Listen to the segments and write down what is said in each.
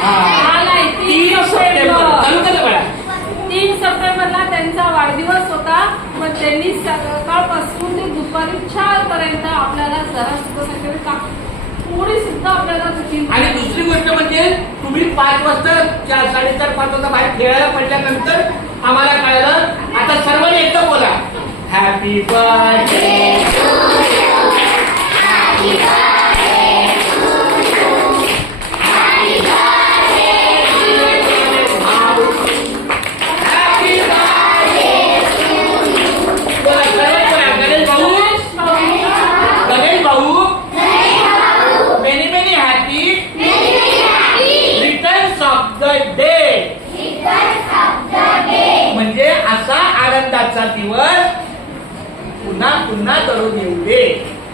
3 September. चालू कर बघा. 3 सप्टेंबरला त्यांचा वाढदिवस होता. पण त्यांनी सकाळपासून ते दुपारी 4 पर्यंत आपल्याला जरा सुद्धा थोडी सुद्धा आपल्याला आणि दुसरी गोष्ट म्हणजे तुम्ही 5 वाजता 4:30 5 वाजता बाहेर खेळायला पडल्यानंतर आम्हाला कळलं. आता सर्वांनी एकदा बोला happy birthday to you. Happy birthday to you. Happy birthday happy birthday to you. बोला सर्व गणेश भाऊ. गणेश भाऊ many many happy returns of the day. म्हणजे असा आनंदाचा दिवस पुन्हा पुन्हा दररोज येऊ दे,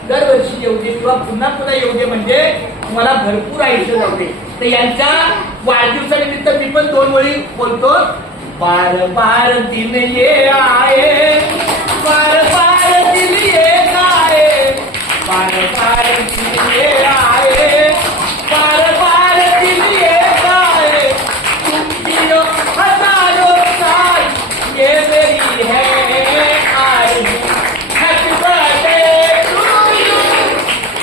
दरवर्षी येऊ दे किंवा पुन्हा पुन्हा येऊ दे. म्हणजे तुम्हाला भरपूर आयुष्य जाऊ दे. तर यांच्या वाढदिवसानिमित्त मी पण 2 ओळी बोलतो. बार बार दिन ये आए, बार बार दिन ये आए, बार बार दिन ये आए, बार बार दिन ये आए. तुम जियो हजारों साल ये मेरी है आए. Happy birthday to you.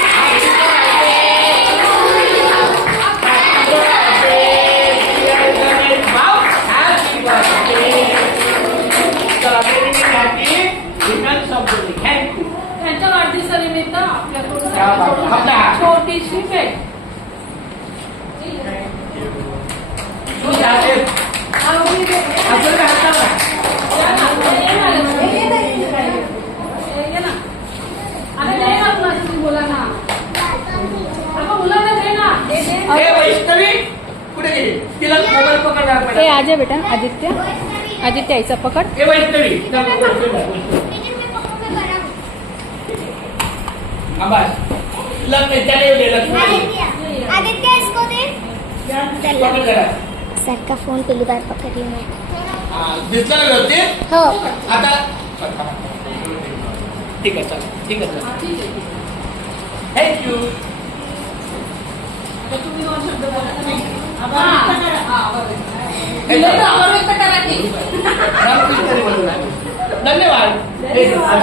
Happy birthday to you. Happy birthday dear Ganesh भाऊ. Happy birthday. चला मेरी happy returns of the day. Thank you. त्यांच्या वाढदिवसानिमित्त आपल्याकडून क्या बात आहे. छोटीशी भेट. तू जाते अजून काय हातात बोला ना. मुलांना दे ना. हे वैष्णवी कुठे गेली? तिला मोबाईल पकडणार ए पाहिजे. आजे बेटा आदित्य आदित्य आईचा पकड. हे वैष्णवी लक्ष्मी त्याला येऊ दे. लक्ष्मी आदित्य इसको दे. पकड जरा. सर का फोन पहली बार पकड़ी मैं. दिसलं ना व्यवस्थित. हो. आता ठीक आहे. चल ठीक आहे. थँक्यू. तुम्ही 2 शब्द बोला. धन्यवाद.